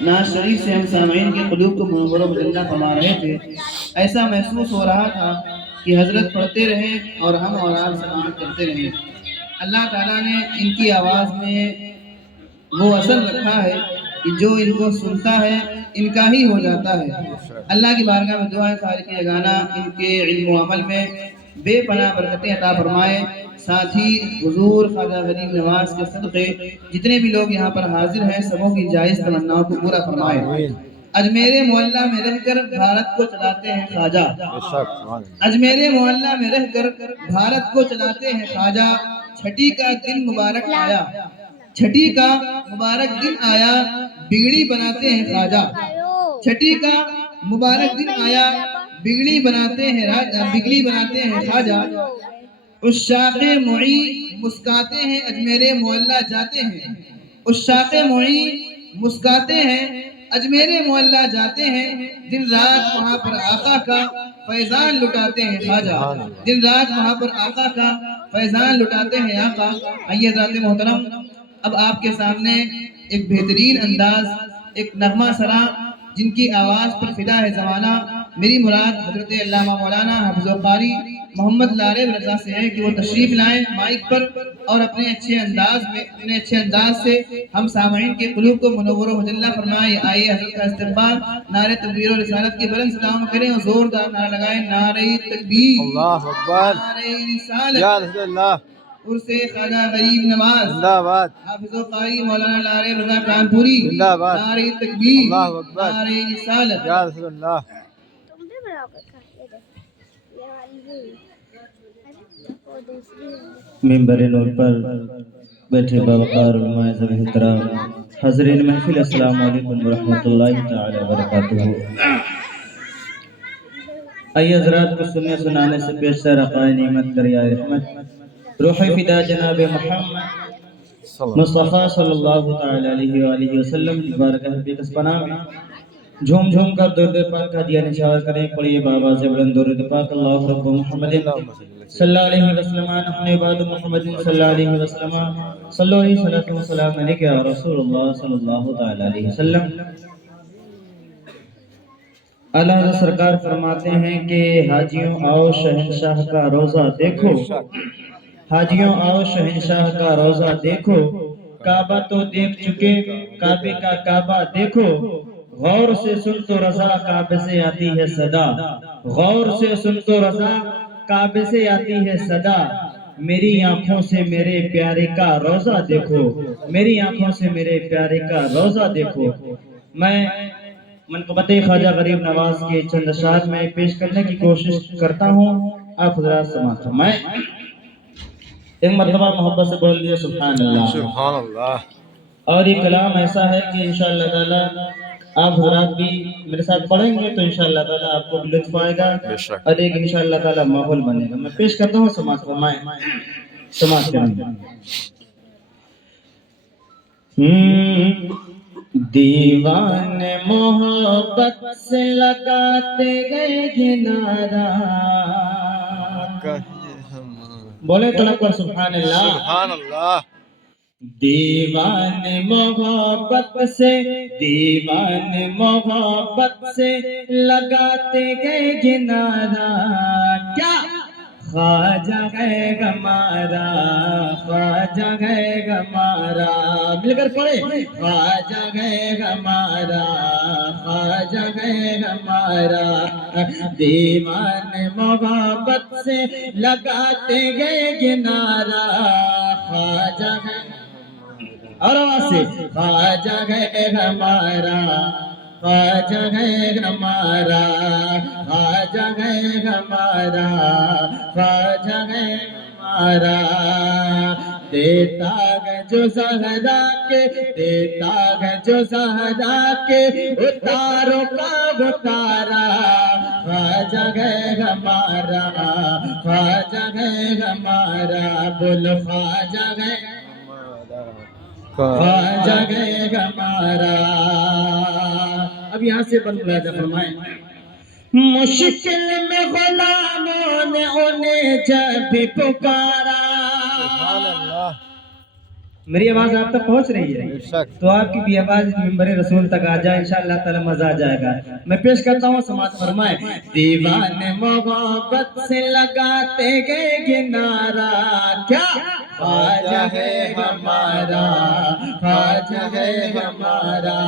ناز شریف سے ہم سامعین کے قلوب کو منور و مجلہ فرما رہے تھے، ایسا محسوس ہو رہا تھا کہ حضرت پڑھتے رہیں اور ہم اور آپ سماعت کرتے رہیں۔ اللہ تعالیٰ نے ان کی آواز میں وہ اثر رکھا ہے کہ جو ان کو سنتا ہے ان کا ہی ہو جاتا ہے۔ اللہ کی بارگاہ میں دعا ہے خالق یگانہ ان کے علم و عمل میں بے پناہ برکتیں عطا فرمائے، ساتھ ہی حضور خواجہ غریب نواز کے صدقے جتنے بھی لوگ یہاں پر حاضر ہیں سبوں کی جائز تمناؤں کو پورا فرمائے۔ اجمیر محلہ میں رہ کر بھارت کو چلاتے ہیں خواجہ، اجمیر محلہ میں رہ کر بھارت کو چلاتے ہیں خواجہ، چھٹی کا دن مبارک آیا، چھٹی کا مبارک دن آیا بگڑی بناتے ہیں خواجہ، چھٹی کا مبارک دن آیا بگڑی بناتے ہیں بگڑی بناتے ہیں خواجہ، عشاق معی مسکاتے ہیں اجمیر معلّہ جاتے ہیں، عشاق معی مسکاتے ہیں اجمیر معلّہ جاتے ہیں، دن رات وہاں پر آقا کا فیضان لٹاتے ہیں خواجہ، دن رات وہاں پر آقا کا فیضان لٹاتے ہیں آقا۔ آئیے حضرات محترم اب آپ کے سامنے ایک بہترین انداز، ایک نغمہ سرا جن کی آواز پر فدا ہے زمانہ، میری مراد حضرت علامہ مولانا حافظ القاری محمد لارے رضا سے ہے کہ وہ تشریف لائیں مائک پر اور اپنے اچھے انداز سے ہم سامعین کے قلوب کو منور و مجلہ فرمائیں۔ آئیے حضرت کا استقبال نعرہ تکبیر و رسالت کی بلند سلام کریں اور زوردار نعرہ لگائیں، نعرہ تکبیر، اللہ اکبر، نعرہ رسالت، یا رسول اللہ، عرس خواجہ غریب نواز، زندہ باد، حافظ قاری مولانا لارے رضا کانپوری، زندہ باد، نعرہ تکبیر، اللہ اکبر، نعرہ رسالت۔ یا رسول اللہ۔ منبر نور پر بیٹھے باوقار علماء ذوی احترام حاضرین محفل، السلام علیکم ورحمۃ اللہ تعالی وبرکاتہ۔ آئیے حضرات کو سننے سنانے سے پیش ہے رقائے نعمت دریائے رحمت، روح فدا جناب محمد مصطفیٰ صلی اللہ تعالی علیہ وآلہ وسلم بارگاہ بقدس پناہ میں جھوم جھوم کر درود پاک کا دیا نشار کریں۔ پڑھیے بابا سے بلند درود پاک، اللہ رب محمد صلی اللہ علیہ وسلم، نحن عباد محمد صلی اللہ علیہ وسلم، صلی اللہ علیہ وسلم علیکہ یا رسول اللہ صلی اللہ تعالی علیہ وسلم۔ اعلیٰ حضرت سرکار فرماتے ہیں کہ حاجیوں آؤ شہنشاہ کا روضہ دیکھو، حاجیوں آؤ شہنشاہ کا روضہ دیکھو، کعبہ تو دیکھ چکے کعبے کا کعبہ دیکھو، غور سے سن تو رضا کعبے سے آتی ہے صدا، غور سے سن تو رضا کعبے سے آتی ہے صدا، میری آنکھوں سے میرے پیارے کا روضہ دیکھو، میری آنکھوں سے میرے پیارے کا روضہ دیکھو۔ میں منقبت خواجہ غریب نواز کے چند اشعار میں پیش کرنے کی کوشش کرتا ہوں، آپ حضرات سماعت فرمائیں۔ ایک مرتبہ محبت سے بول لیے سبحان اللہ۔ سبحان اللہ۔ اور یہ کلام ایسا ہے کہ انشاءاللہ تعالی آپ حضرات بھی میرے ساتھ پڑھیں گے تو انشاءاللہ تعالی آپ کو بھی لطف آئے گا اور ایک انشاءاللہ تعالی ماحول بنے گا۔ میں پیش کرتا ہوں، سماعت فرمائیں، سماعت کریں۔ دیوان محبت سے لگاتے گئے کنارہ، بولے تڑپ کر سبحان اللہ۔ سبحان اللہ۔ دیوان محبت سے، دیوان محبت سے لگاتے گئے کنارہ، کیا خواجہ ہے ہمارا، خواجہ ہے ہمارا، مل کر پڑھے، خواجہ ہے ہمارا، خواجہ ہے ہمارا، دیوان محبت سے لگاتے گئے کنارہ، خواجہ ہے اور آواز سے، خواجہ ہے ہمارا، خواجہ ہے ہمارا، خواجہ ہے ہمارا، خواجہ ہے ہمارا، دیتا ہے جو زہرا کے، دیتا ہے جو زہرا کے اتاروں کا اتارا، خواجہ ہے ہمارا، خواجہ ہے ہمارا، بولو خواجہ ہے، خواجہ ہے ہمارا۔ اب یہاں سے بند ملاحظہ فرمائیں۔ مشکل میں غلاموں نے انہیں جب بھی پکارا، سبحان اللہ۔ میری آواز آپ تک پہنچ رہی ہے؟ بے شک تو آپ کی بھی آواز منبر رسول تک آ جائے انشاءاللہ تعالی مزہ آ جائے گا. میں پیش کرتا ہوں سماعت فرمائیں. دیوانے محبت سے لگاتے گئے کنارہ کیا خواجہ ہے ہمارا خواجہ ہے ہمارا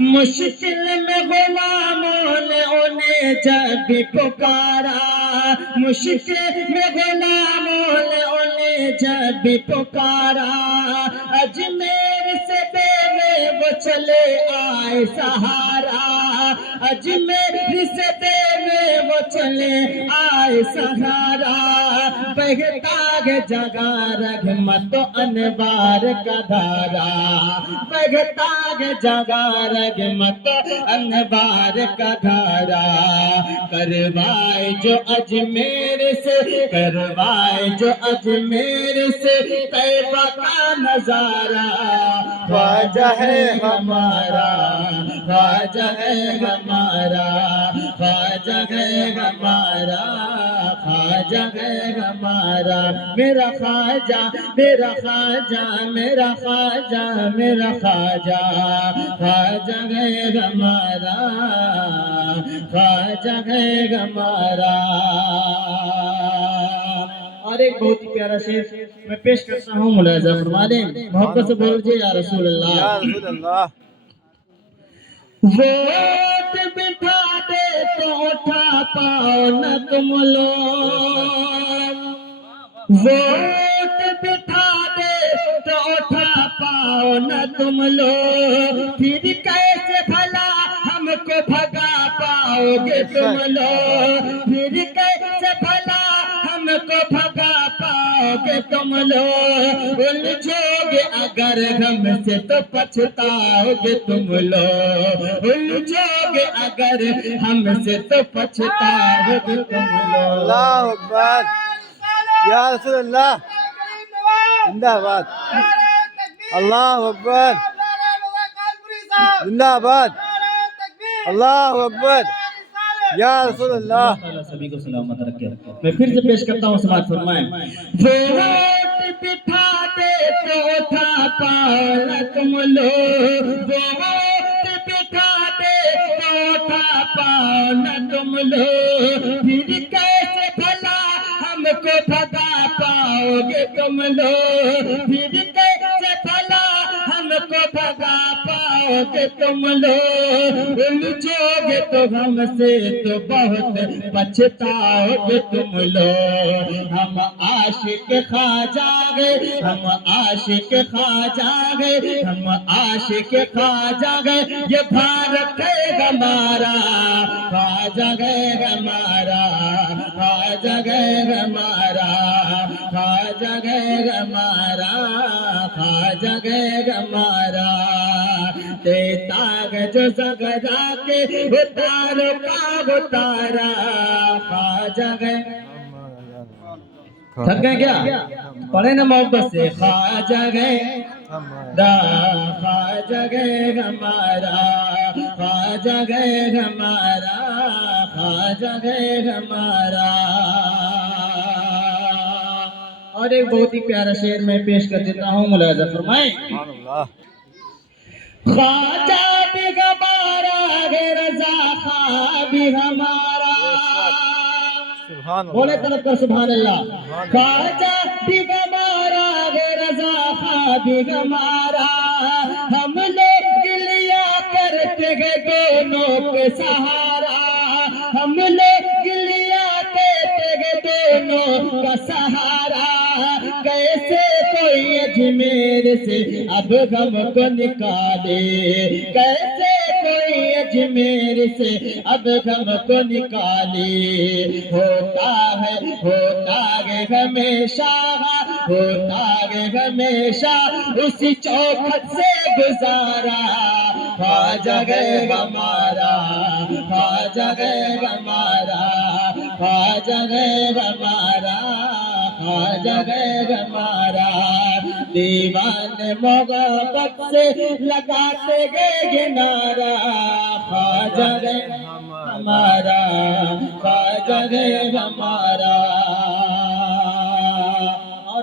مشکل میں غلاموں نے انہیں جب بھی پکارا مشکل میں غلاموں نے انہیں جب بھی پکارا اجمیر سے دیوے وہ چلے آئے سہارا اجمیر سے دیوے وہ چلے آئے سہارا بہتا ہے جگہ رحمت و انوار کا دھارا بہتا ہے جگہ رحمت و انوار کا دھارا کروائے جو اجمیر سے کروائے جو اجمیر سے طیبہ کا نظارہ خواجہ ہے ہمارا خواجہ ہے ہمارا خواجہ ہے ہمارا خواجہ ہے ہمارا میرا خواجہ میرا خواجہ میرا خواجہ میرا خواجہ خواجہ ہے ہمارا خواجہ ہے ہمارا. اور ایک بہت ہی پیارا شعر میں پیش کرتا ہوں ملاحظہ فرما لیں محبت سے بول جائے یا رسول اللہ یا رسول اللہ ووٹ بٹھا دے تو اٹھا پاؤ نہ تم لوگ ووٹ بٹھا دے تو اٹھا پاؤ نہ تم لوگ پھر کیسے بھلا ہم کو بھگا پاؤ گے تم لوگ پھر کیسے بھلا ہم کو بھگا پاؤ گے تم لوگ الجھو گے اگر ہم سے تو پچھتاؤ گے تم لوگ الجھو گے اگر ہم سے تو پچھتاؤ گے تم لوگ. اللہ اکبر یا رسول اللہ زندہ آباد اللہ اکبر زندہ آباد اللہ اکبر یا رسول اللہ اللہ تعالیٰ سبھی کو سلامت رکھے. میں پھر سے پیش کرتا ہوں سماعت فرمائیں. ووٹ بٹھا دے تو اٹھا پاؤ نہ تم لوگ ووٹ بٹھا دے تو اٹھا پاؤ نہ تم لوگ پھر کیسے بھلا ہم کو بھگا پاؤ گے تم لوگ پھر کیسے بھلا ہم کو بھگا پاؤ گے تم لوگ الجھو گے تو ہم سے تو بہت پچھتاؤ گے تم لوگ. ہم عاشق خواجہ گئے ہم عاشق خواجہ گئے ہم عاشق خواجہ گئے یہ بھارت ہے ہمارا خواجہ گئے ہمارا خواجہ گئے ہمارا خواجہ گئے ہمارا خواجہ گئے ہمارا دیتا ہے جو زغرا کے اتارو کا اتارا خواجہ گئے. تھک گئے کیا پڑھے نا محبت سے خواجہ گئے خواجہ گئے ہمارا خواجہ گئے ہمارا خواجہ گئے ہمارا. اور ایک بہت ہی پیارا شعر میں پیش کر دیتا ہوں ملاحظہ فرمائیں. سبحان اللہ خواجہ بھی ہمارا ہے رضا خواہ بھی ہمارا سبحان بولے اللہ طرف کر سبحان اللہ. خواجہ بھی ہمارا ہے رضا خواہ بھی ہمارا ہم لوگ لیا کرتے ہیں دونوں کے سہارا ہم لوگ لیا کرتے ہیں دونوں کا سہارا کیسے کوئی اجمیر سے اب غم کو نکالے کیسے کوئی اجمیر سے اب غم کو نکالے ہوتا ہے ہمیشہ ہوتا ہے ہمیشہ اسی چوکھٹ سے گزارا خواجہ گئے ہمارا خواجہ گئے ہمارا خواجہ گئے ہمارا خواجہ گئے ہمارا. دیوان محبت سے لگاتے گئے کنارہ خواجہ گئے ہمارا خواجہ گئے ہمارا. اور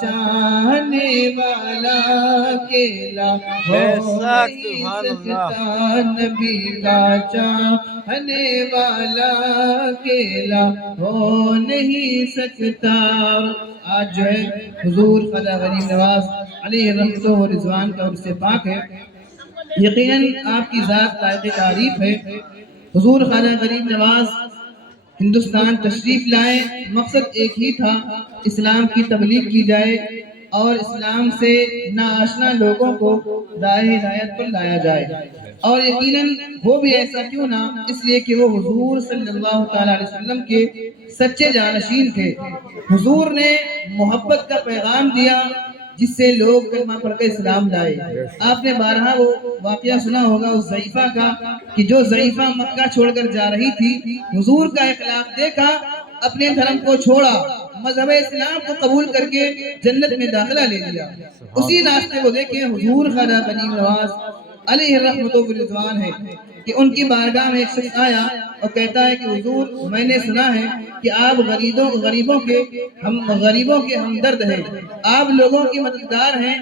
چاہنے والا اکیلا ہو نہیں سکتا، نبی کا چاہنے والا اکیلا ہو نہیں سکتا۔ آج جو ہے حضور خواجہ غریب نواز علیہ رحمت و رضوان کا عرص پاک ہے۔ یقیناً آپ کی ذات لائق تعریف ہے۔ حضور خواجہ غریب نواز ہندوستان تشریف لائے، مقصد ایک ہی تھا، اسلام کی تبلیغ کی جائے اور اسلام سے ناآشنا لوگوں کو راہ ہدایت پر لایا جائے۔ اور یقیناً وہ بھی ایسا کیوں نہ، اس لیے کہ وہ حضور صلی اللہ تعالیٰ علیہ وسلم کے سچے جانشین تھے۔ حضور نے محبت کا پیغام دیا جس سے لوگ کلمہ پڑھ کر اسلام لائے۔ آپ نے بارہا وہ واقعہ سنا ہوگا اس ضعیفہ کا کہ جو ضعیفہ مکہ چھوڑ کر جا رہی تھی، حضور کا اخلاق دیکھا، اپنے دھرم کو چھوڑا، مذہب اسلام کو قبول کر کے جنت میں داخلہ لے لیا۔ اسی راستے کو دیکھیں، حضور خواجہ غریب نواز علیہ رحمت و رضوان ہے کہ ان کی بارگاہ میں ایک شخص آیا اور کہتا ہے کہ حضور میں نے سنا ہے کہ آپ غریبوں کے ہمدرد ہیں، آپ لوگوں کی مددگار ہیں،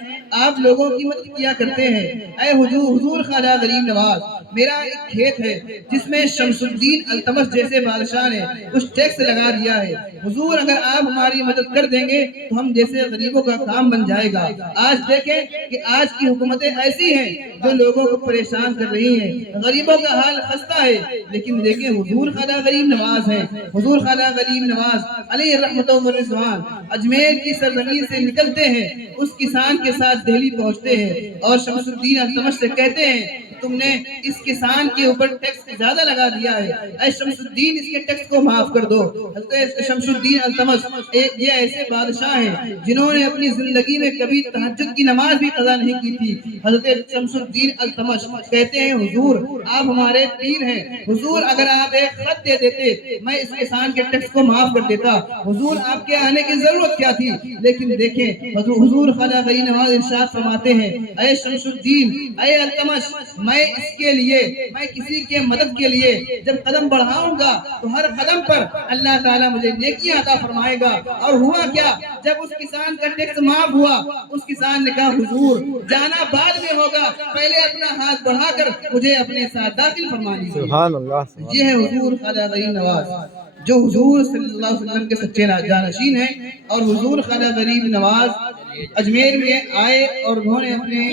آپ لوگوں کی مدد کیا کرتے ہیں۔ اے حضور خواجہ غریب نواز، میرا ایک کھیت ہے جس میں شمس الدین التمش جیسے بادشاہ نے کچھ ٹیکس لگا دیا ہے، حضور اگر آپ ہماری مدد کر دیں گے تو ہم جیسے غریبوں کا کام بن جائے گا۔ آج دیکھیں کہ آج کی حکومتیں ایسی ہیں جو لوگوں کو پریشان کر رہی ہیں، غریبوں کا حال خستہ ہے، لیکن دیکھیں حضور خواجہ غریب نواز ہیں، حضور خواجہ غریب نواز علیہ رحمت و رضوان اجمیر کی سرزمین سے نکلتے ہیں، اس کسان کے ساتھ دہلی پہنچتے ہیں اور شمس الدین التمش سے کہتے ہیں تم نے اس کسان کے اوپر ٹیکس زیادہ لگا دیا ہے، اے شمس الدین اس کے ٹیکس کو معاف کر دو۔ حضرت شمس الدین التمش یہ ایسے بادشاہ ہیں جنہوں نے اپنی زندگی میں کبھی تہجد کی نماز بھی قضا نہیں کی تھی۔ حضرت شمس الدین التمش کہتے ہیں حضور آپ ہمارے پیر ہیں، حضور اگر آپ ایک خط دے دیتے میں اس کسان کے ٹیکس کو معاف کر دیتا، حضور آپ کے آنے کی ضرورت کیا تھی؟ لیکن دیکھیں حضور خواجہ غریب نواز ارشاد فرماتے ہیں اے شمس الدین اے التمش، میں اس کے لیے، میں کسی کے مدد کے لیے جب قدم بڑھاؤں گا تو ہر قدم پر اللہ تعالیٰ مجھے نیکیاں عطا فرمائے گا۔ اور ہوا کیا، جب اس کسان کا ٹیکس معاف ہوا، اس کسان نے کہا حضور جانا بعد میں ہوگا، پہلے اپنا ہاتھ بڑھا کر مجھے اپنے ساتھ داخل فرما لیجیے۔ سبحان اللہ۔ یہ ہے حضور خواجہ غریب نواز جو حضور صلی اللہ علیہ وسلم کے سچے جانشین ہیں۔ اور حضور خواجہ غریب نواز اجمیر میں آئے اور انہوں نے اپنے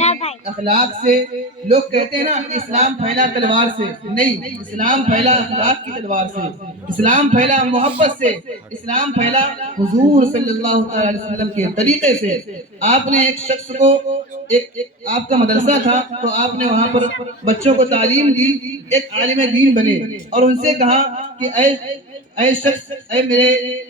اخلاق سے، لوگ کہتے ہیں نا کہ اسلام پھیلا تلوار سے، نہیں، اسلام پھیلا اخلاق کی تلوار سے، اسلام پھیلا محبت سے، اسلام پھیلا حضور صلی اللہ علیہ وسلم کے طریقے سے۔ آپ نے ایک شخص کو، آپ کا مدرسہ تھا تو آپ نے وہاں پر بچوں کو تعلیم دی، ایک عالم دین بنے اور ان سے کہا کہ اے شخص، اے میرے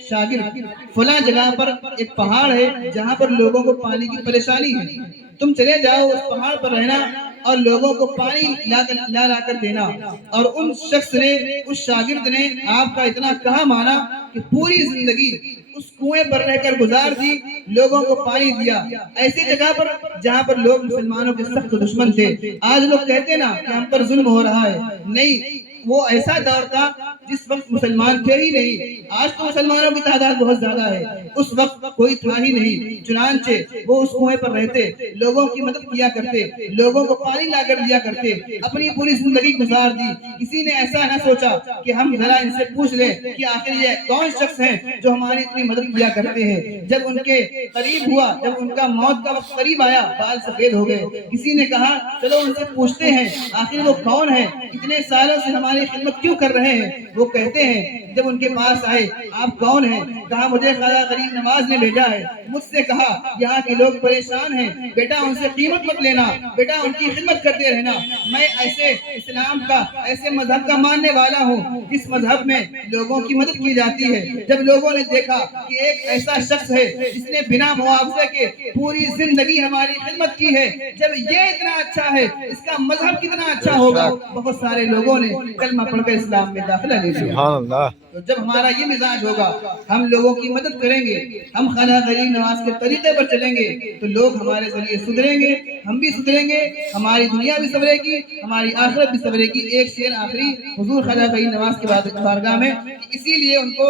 شاگرد، فلاں جگہ پر ایک پہاڑ ہے جہاں پر لوگوں کو پانی کی پریشانی ہے، تم چلے جاؤ اس پہاڑ پر رہنا اور لوگوں کو پانی لا کر دینا۔ اور ان شخص نے، اس شاگرد نے آپ کا اتنا کہا مانا کہ پوری زندگی اس کنویں پر رہ کر گزار دی، لوگوں کو پانی دیا، ایسی جگہ پر جہاں پر لوگ مسلمانوں کے سخت دشمن تھے۔ آج لوگ کہتے نا کہ ہم پر ظلم ہو رہا ہے، نہیں، وہ ایسا دور تھا جس وقت مسلمان تھے ہی نہیں۔ آج تو مسلمانوں کی تعداد بہت زیادہ ہے، اس وقت کوئی تھا ہی نہیں، چنانچہ وہ اس کنویں پر رہتے، لوگوں کی مدد کیا کرتے، لوگوں کو پانی لا کر دیا کرتے، اپنی پوری زندگی گزار دی۔ کسی نے ایسا نہ سوچا کہ ہم ذرا ان سے پوچھ لیں کہ آخر یہ کون شخص ہیں جو ہماری اتنی مدد کیا کرتے ہیں۔ جب ان کے قریب ہوا، جب ان کا موت کا وقت قریب آیا، بال سفید ہو گئے، کسی نے کہا چلو ان سے پوچھتے ہیں آخر وہ کون ہے، اتنے سالوں سے ہماری خدمت کیوں کر رہے ہیں۔ وہ کہتے ہیں جب ان کے پاس آئے آپ کون ہیں، کہا مجھے خواجہ غریب نواز نے بھیجا ہے، مجھ سے کہا یہاں کے لوگ پریشان ہیں، بیٹا ان سے قیمت مت لینا، بیٹا ان کی خدمت کرتے رہنا۔ میں ایسے اسلام کا، ایسے مذہب کا ماننے والا ہوں جس مذہب میں لوگوں کی مدد کی جاتی ہے۔ جب لوگوں نے دیکھا کہ ایک ایسا شخص ہے جس نے بنا معاوضے کے پوری زندگی ہماری خدمت کی ہے، جب یہ اتنا اچھا ہے، اس کا مذہب کتنا اچھا ہوگا، بہت سارے لوگوں نے کلمہ پڑھ کر اسلام میں داخلہ دے دیا۔ سبحان اللہ۔ تو جب ہمارا یہ مزاج ہوگا، ہم لوگوں کی مدد کریں گے، ہم خانہ غریب نواز کے طریقے پر چلیں گے، تو لوگ ہمارے ذریعے سدھریں گے، ہم بھی سدھریں گے، ہماری دنیا بھی سنورے گی، ہماری آخرت بھی سنورے گی۔ ایک شعر آخری حضور خانہ غریب نواز کے بارگاہ میں، اسی لیے ان کو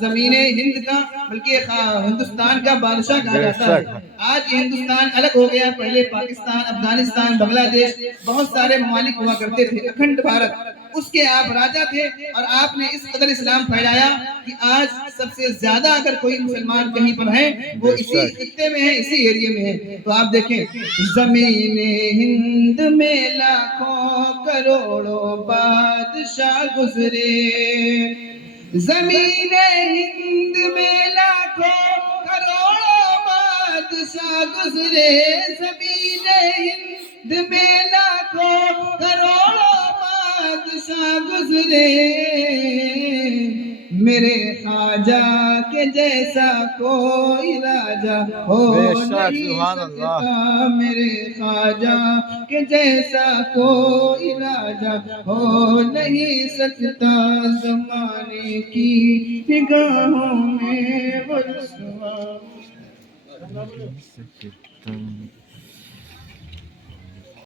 زمین ہند کا بلکہ ہندوستان کا بادشاہ کہا جاتا ہے۔ آج یہ ہندوستان الگ ہو گیا، پہلے پاکستان، افغانستان، بنگلہ دیش بہت سارے ممالک ہوا کرتے تھے، اکھنڈ بھارت، اس کے آپ راجہ تھے، اور آپ نے اس قدر اسلام پھیلایا کہ آج سب سے زیادہ اگر کوئی مسلمان کہیں پر ہے وہ اسی خطے میں ہے، اسی ایریے میں ہے۔ تو آپ دیکھیں، زمین ہند میں لاکھوں کروڑوں بادشاہ گزرے، زمین ہند میں لاکھوں کروڑوں بادشاہ گزرے، زمین ہند میں لاکھوں کروڑوں بادشاہ گزرے، میرے خواجہ کے جیسا کوئی راجہ ہو نہیں سکتا، میرے خواجہ کے جیسا کوئی راجہ ہو نہیں سکتا، زمانے کی نگاہوں میں وہ رسوا